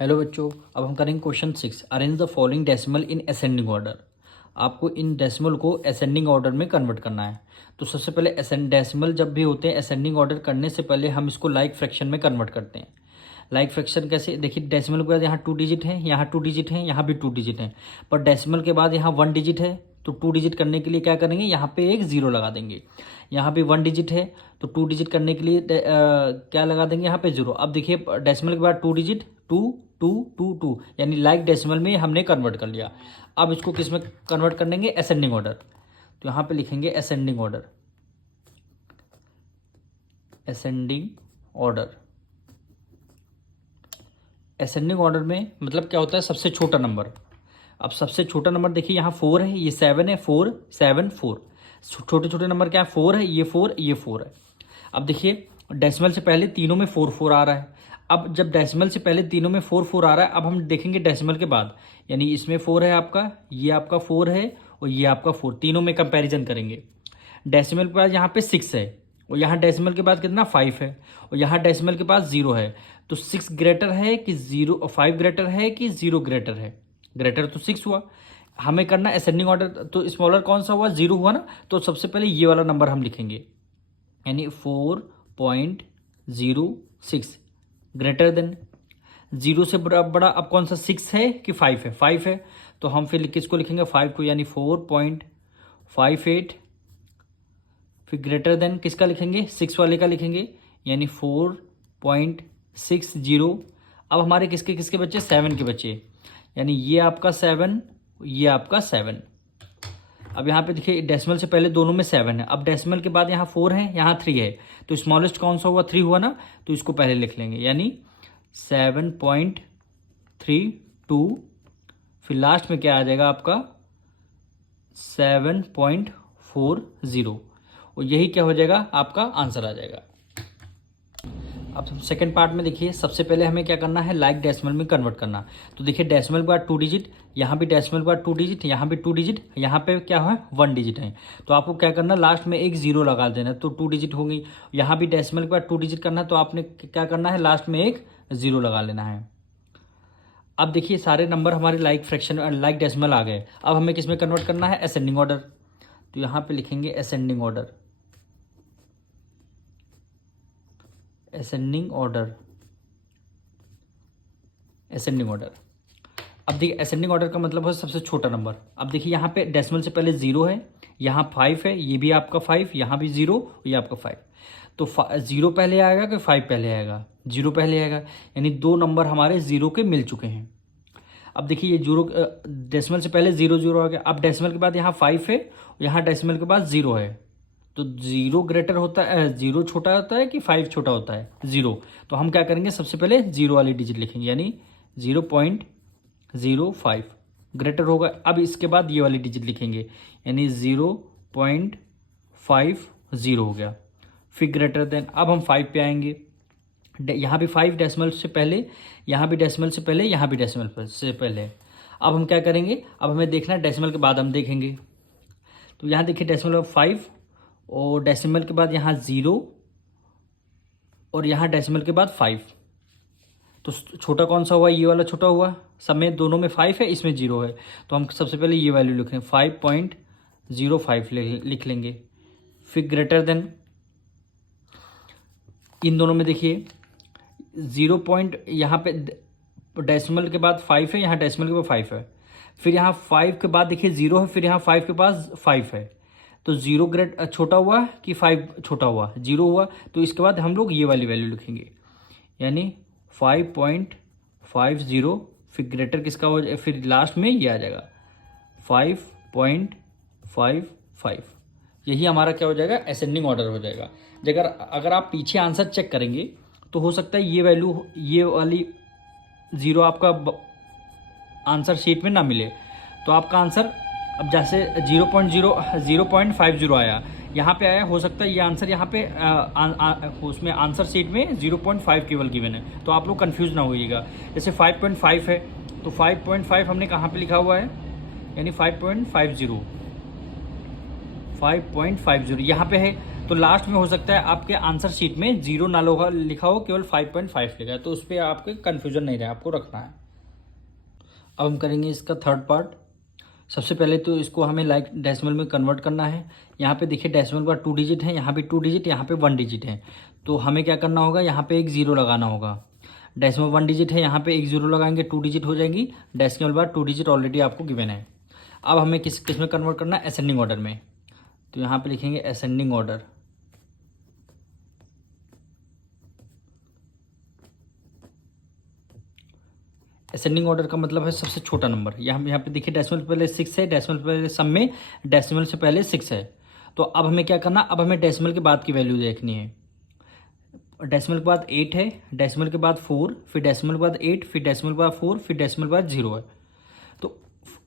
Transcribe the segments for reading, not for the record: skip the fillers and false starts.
Hello बच्चों, अब हम करेंगे question 6। Arrange the following decimal in ascending order. आपको इन डेसिमल को असेंडिंग ऑर्डर में कन्वर्ट करना है। तो सबसे पहले डेसिमल जब भी होते हैं असेंडिंग ऑर्डर करने से पहले हम इसको लाइक फ्रैक्शन में कन्वर्ट करते हैं। लाइक फ्रैक्शन कैसे? देखिए, डेसिमल के बाद यहाँ 2 डिजिट है, यहाँ 2 डिजिट है, यहाँ भी 2 डिजिट है, पर डेसिमल के बाद यहाँ 1 डिजिट है। तो 2 डिजिट करने के लिए क्या करेंगे? यहाँ पे एक जीरो लगा देंगे। यहाँ पे 1 डिजिट है तो 2 डिजिट करने के लिए क्या लगा देंगे? यहाँ पे जीरो। अब देखिए, डेसिमल के बाद 2 डिजिट, 2 2 2 2, यानी लाइक डेसिमल में हमने कन्वर्ट कर लिया। अब इसको किस में कन्वर्ट कर लेंगे? Ascending order. तो यहाँ पे लिखेंगे ascending order. Ascending order. Ascending order में मतलब क्या होता है? सबसे छोटा नंबर। अब सबसे छोटा नंबर देखिए, यहाँ 4 है, ये 7 है, 4 7 4। छोटे छोटे नंबर क्या है? 4 है, ये 4, ये 4 है। अब देखिए, डेसिमल से पहले तीनों में 4 4 आ रहा है। अब जब डेसिमल से पहले तीनों में 4 4 आ रहा है, अब हम देखेंगे डेसिमल के बाद, यानी इसमें 4 है आपका, ये आपका 4 है और ये आपका 4, तीनों में कंपैरिजन करेंगे। डेसिमल के बाद यहाँ पे 6 है और यहाँ डेसिमल के बाद कितना? 5 है और यहाँ डेसिमल के पास 0 है। तो 6 ग्रेटर है कि 0, 5 ग्रेटर है कि 0 ग्रेटर है? ग्रेटर तो 6 हुआ। हमें करना असेंडिंग ऑर्डर, तो स्मॉलर कौन सा हुआ? 0 हुआ ना। तो सबसे पहले ये वाला नंबर हम लिखेंगे, यानी 4.06 ग्रेटर देन। 0 से बड़ा बड़ा अब कौन सा? 6 है कि 5 है? 5 है। तो हम फिर किसको लिखेंगे? 5 को, यानी 4.58। फिर ग्रेटर देन किसका लिखेंगे? 6 वाले का लिखेंगे, यानी 4.60। अब हमारे किसके किसके बच्चे? 7 के बच्चे, यानी ये आपका 7, ये आपका 7। अब यहाँ पे देखिए, डेसिमल से पहले दोनों में 7 है। अब डेसिमल के बाद यहाँ 4 है, यहाँ 3 है, तो स्मॉलेस्ट कौन सा हुआ? 3 हुआ ना। तो इसको पहले लिख लेंगे, यानी 7.32। फिर लास्ट में क्या आ जाएगा आपका? 7.40। और यही क्या हो जाएगा? आपका आंसर आ जाएगा। अब सेकंड पार्ट में देखिए, सबसे पहले हमें क्या करना है? लाइक डेसिमल में कन्वर्ट करना। तो देखिए, डेसिमल के बाद 2 डिजिट, यहाँ भी डेसिमल के बाद 2 डिजिट, यहाँ भी 2 डिजिट, यहाँ पे क्या है? 1 डिजिट है। तो आपको क्या करना? लास्ट में एक जीरो लगा देना, तो 2 डिजिट होंगी। यहाँ भी डेसिमल के बाद 2 डिजिट करना, तो आपने क्या करना है? लास्ट में एक जीरो लगा लेना है। अब देखिए, सारे नंबर हमारे लाइक फ्रैक्शन, लाइक डेसिमल आ गए। अब हमें किस में कन्वर्ट करना है? Ascending order. तो यहाँ पे लिखेंगे ascending order. Ascending order. Ascending order. अब देखिए, असेंडिंग ऑर्डर का मतलब है सबसे छोटा नंबर। अब देखिए, यहाँ पे डेसिमल से पहले 0 है, यहाँ 5 है, ये भी आपका 5, यहाँ भी 0, ये आपका 5। तो 0 पहले आएगा कि 5 पहले आएगा? 0 पहले आएगा, यानी दो नंबर हमारे 0 के मिल चुके हैं। अब देखिए, ये जीरो, डेसिमल से पहले 0 0 आ गया। अब डेसिमल के बाद यहाँ 5 है, यहाँ डेसिमल के बाद 0 है। तो 0 ग्रेटर होता है, 0 छोटा होता है कि 5 छोटा होता है? 0। तो हम क्या करेंगे? सबसे पहले 0 वाली डिजिट लिखेंगे, यानी 0.05 ग्रेटर होगा। अब इसके बाद ये वाली डिजिट लिखेंगे, यानी 0.50 हो गया। फिर ग्रेटर देन, अब हम 5 पे आएंगे। यहाँ भी 5 डेसिमल से पहले, यहाँ भी डेसिमल से पहले, यहाँ भी डेसिमल से पहले। अब हम क्या करेंगे? अब हमें देखना है डेसिमल के बाद हम देखेंगे। तो यहाँ देखिए, डेसिमल में 5 और डेसिमल के बाद यहाँ 0 और यहाँ डेसिमल के बाद 5। तो छोटा कौन सा हुआ? ये वाला छोटा हुआ। सब में दोनों में 5 है, इसमें 0 है। तो हम सबसे पहले ये वैल्यू लिखें, 5.05 लिख लेंगे। फिर ग्रेटर देन, इन दोनों में देखिए 0 पॉइंट, यहाँ पे डेसिमल के बाद 5 है, यहाँ डेसिमल के बाद 5 है। फिर यहाँ 5 के बाद देखिए 0 है, फिर यहाँ 5 के पास 5 है। तो 0 ग्रेड छोटा हुआ कि 5 छोटा हुआ? 0 हुआ। तो इसके बाद हम लोग ये वाली वैल्यू लिखेंगे, यानी 5.50। फिर ग्रेटर किसका हो? फिर लास्ट में ये आ जाएगा 5.55। यही हमारा क्या हो जाएगा? असेंडिंग ऑर्डर हो जाएगा। अगर आप पीछे आंसर चेक करेंगे तो हो सकता है ये वैल्यू, ये वाली 0 आपका आंसर शीट में ना मिले। तो आपका आंसर, अब जैसे 0.50 आया, यहाँ पे आया, हो सकता है ये आंसर यहाँ पे उसमें आंसर शीट में 0.5 केवल गिवन है। तो आप लोग कंफ्यूज ना होइएगा। जैसे 5.5 है, तो 5.5 हमने कहाँ पे लिखा हुआ है? यानी 5.50 यहाँ पे है। तो लास्ट में हो सकता है आपके आंसर शीट में 0 ना लिखा हो, केवल 5.5 लिखा है, तो उस पर आपके कन्फ्यूजन नहीं रहे, आपको रखना है। अब हम करेंगे इसका थर्ड पार्ट। सबसे पहले तो इसको हमें लाइक डेसिमल में कन्वर्ट करना है। यहाँ पे देखिए डेसिमल का 2 डिजिट है, यहाँ पे 2 डिजिट, यहाँ पे 1 डिजिट है। तो हमें क्या करना होगा, यहाँ पे एक 0 लगाना होगा। डेसिमल 1 डिजिट है, यहाँ पे एक 0 लगाएंगे, 2 डिजिट हो जाएंगी। डेसिमल बार 2 डिजिट ऑलरेडी आपको गिवन है। अब हमें किस में कन्वर्ट करना है, असेंडिंग ऑर्डर में। तो यहाँ पे लिखेंगे असेंडिंग ऑर्डर। असेंडिंग ऑर्डर का मतलब है सबसे छोटा नंबर। यहाँ पे देखिए डेसिमल पहले 6 है, डेसिमल पहले सम में डेसिमल से पहले 6 है। तो अब हमें क्या करना, अब हमें डेसिमल के बाद की वैल्यू देखनी है। डेसिमल के बाद 8 है, डेसिमल के बाद 4, फिर डेसिमल के बाद 8, फिर डेसिमल के बाद 4, फिर डेसिमल के बाद 0 है। तो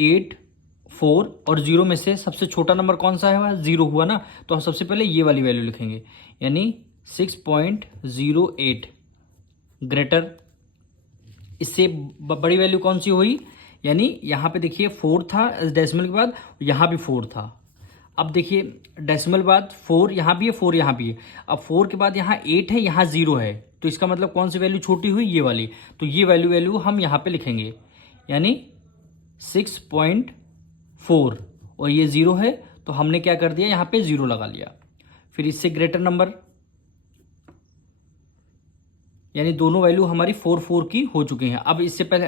8, 4 और 0 में से सबसे छोटा नंबर कौन सा है, वह 0 हुआ ना। तो हम सबसे पहले ये वाली वैल्यू लिखेंगे, यानी 6.08 ग्रेटर। इससे बड़ी वैल्यू कौन सी हुई, यानी यहाँ पे देखिए 4 था डेसिमल के बाद, यहाँ भी 4 था। अब देखिए डेसिमल बाद 4 यहाँ भी है, 4 यहाँ भी है। अब 4 के बाद यहाँ 8 है, यहाँ 0 है, तो इसका मतलब कौन सी वैल्यू छोटी हुई, ये वाली। तो ये वैल्यू हम यहाँ पे लिखेंगे, यानी 6.4 और ये 0 है, तो हमने क्या कर दिया, यहाँ पे 0 लगा लिया। फिर इससे ग्रेटर नंबर, यानी दोनों वैल्यू हमारी 4 की हो चुकी हैं। अब इससे पहले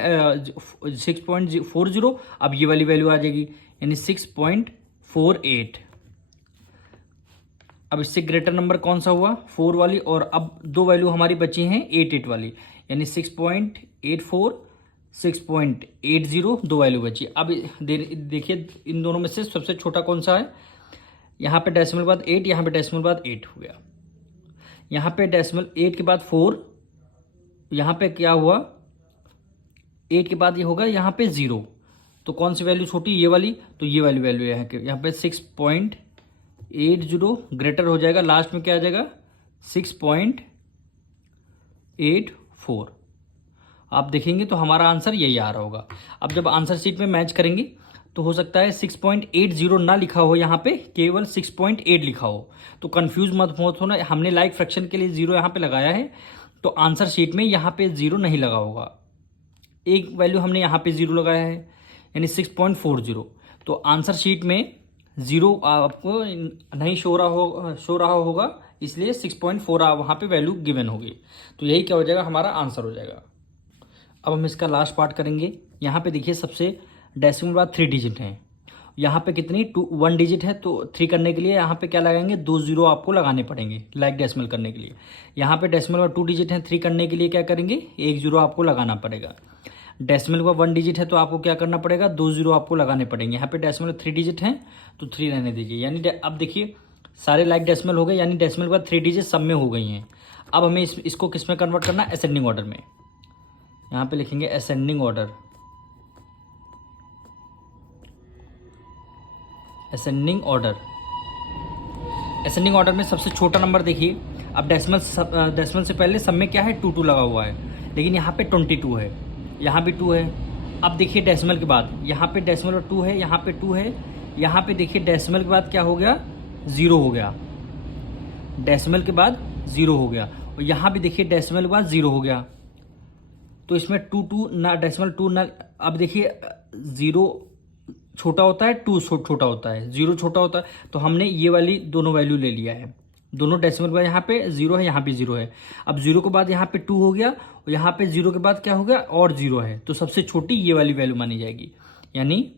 6.40, अब ये वाली वैल्यू आ जाएगी, यानी 6.48। अब इससे ग्रेटर नंबर कौन सा हुआ, 4 वाली, और अब दो वैल्यू हमारी बची हैं 88 वाली, यानी 6.84, 6.80, दो वैल्यू बची। अब देखिए इन दोनों में से सबसे छोटा कौन सा है, यहाँ पे डेसिमल बाद 8, यहाँ पे डेसिमल बाद 8 हो गया। यहाँ पे डेसिमल 8 के बाद 4, यहाँ पे क्या हुआ, 8 के बाद ये होगा यहाँ पे 0, तो कौन सी वैल्यू छोटी, ये वाली। तो ये वाली वैल्यू यहाँ पे 6.80 ग्रेटर हो जाएगा। लास्ट में क्या आ जाएगा, 6.84। आप देखेंगे तो हमारा आंसर यही आ रहा होगा। अब जब आंसर शीट में मैच करेंगे तो हो सकता है 6.80 ना लिखा हो, यहाँ पे केवल 6.8 लिखा हो। तो कंफ्यूज मत होना, हमने लाइक फ्रैक्शन के लिए 0 यहाँ पे लगाया है, तो आंसर शीट में यहाँ पे 0 नहीं लगा होगा। एक वैल्यू हमने यहाँ पे 0 लगाया है, यानी 6.40। तो आंसर शीट में 0 आपको नहीं शो रहा होगा, इसलिए 6.4 वहाँ पे वैल्यू गिवन होगी। तो यही क्या हो जाएगा, हमारा आंसर हो जाएगा। अब हम इसका लास्ट पार्ट करेंगे। यहाँ पे देखिए सबसे डेसिमल बाद 3 डिजिट हैं, यहाँ पे कितनी 1 डिजिट है, तो 3 करने के लिए यहाँ पे क्या लगाएंगे, 2 0 आपको लगाने पड़ेंगे लाइक डेसिमल करने के लिए। यहाँ पे डेसिमल बाद 2 डिजिट है, 3 करने के लिए क्या करेंगे, 1 0 आपको लगाना पड़ेगा। डेसिमल का 1 डिजिट है, तो आपको क्या करना पड़ेगा, 2 0 आपको लगाने पड़ेंगे। यहाँ पे डेसिमल 3 डिजिट है, तो 3 रहने दीजिए। यानी अब देखिए सारे लाइक डेसिमल हो गए, यानी डेसिमल का 3 डिजिट सब में हो गई हैं। अब हमें इसको किस में कन्वर्ट करना है, असेंडिंग ऑर्डर में। यहाँ पे लिखेंगे ascending order. Ascending order, ascending order में सबसे छोटा नंबर देखिए। अब डेसिमल से पहले सब में क्या है, 2 लगा हुआ है, लेकिन यहाँ पे 22 है, यहाँ भी 2 है। अब देखिए डेसिमल के बाद यहाँ पे डेसिमल 2 है, यहाँ पे 2 है, यहाँ पे देखिए डेसिमल के बाद क्या हो गया, 0 हो गया। डेसिमल के बाद 0 हो गया, और यहाँ भी देखिए डेसिमल के बाद 0 हो गया। तो इसमें 2 ना, डेसिमल 2 ना। अब देखिए 0 छोटा होता है, 2 छोटा होता है, 0 छोटा होता है, तो हमने ये वाली दोनों वैल्यू ले लिया है। दोनों डेसिमल का यहाँ पे 0 है, यहाँ पे 0 है। अब 0 के बाद यहाँ पे 2 हो गया, और यहाँ पे 0 के बाद क्या हो गया, और 0 है, तो सबसे छोटी ये वाली वैल्यू मानी जाएगी, यानी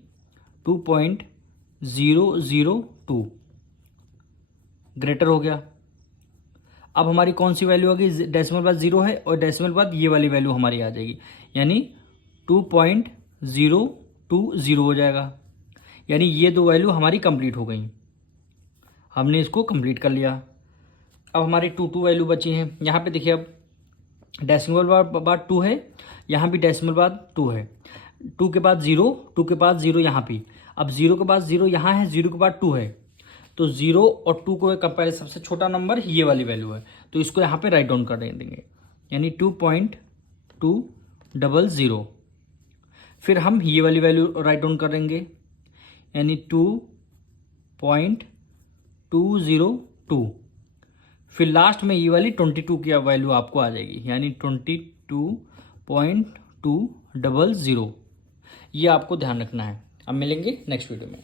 2.002 ग्रेटर हो गया। अब हमारी कौन सी वैल्यू होगी, डेसिमल बाद 0 है, और डेसिमल बाद ये वाली वैल्यू हमारी आ जाएगी, यानी 2.020 हो जाएगा। यानी ये दो वैल्यू हमारी कंप्लीट हो गई, हमने इसको कंप्लीट कर लिया। अब हमारी 2 वैल्यू बची हैं। यहाँ पे देखिए अब डेसिमल बाद 2 है, यहाँ भी डेसिमल बाद 2 है। 2 के बाद 0, 2 के बाद 0 यहाँ भी। अब 0 के बाद 0 यहाँ है, 0 के बाद 2 है, तो 0 और 2 को कंपेयर, सबसे छोटा नंबर ये वाली वैल्यू है, तो इसको यहाँ पे राइट डाउन कर देंगे, यानी 2.200। फिर हम ये वाली वैल्यू राइट डाउन करेंगे, यानी 2.202। फिर लास्ट में ये वाली 22 की वैल्यू आपको आ जाएगी, यानी 22.200। ये आपको ध्यान रखना है। अब मिलेंगे नेक्स्ट वीडियो में।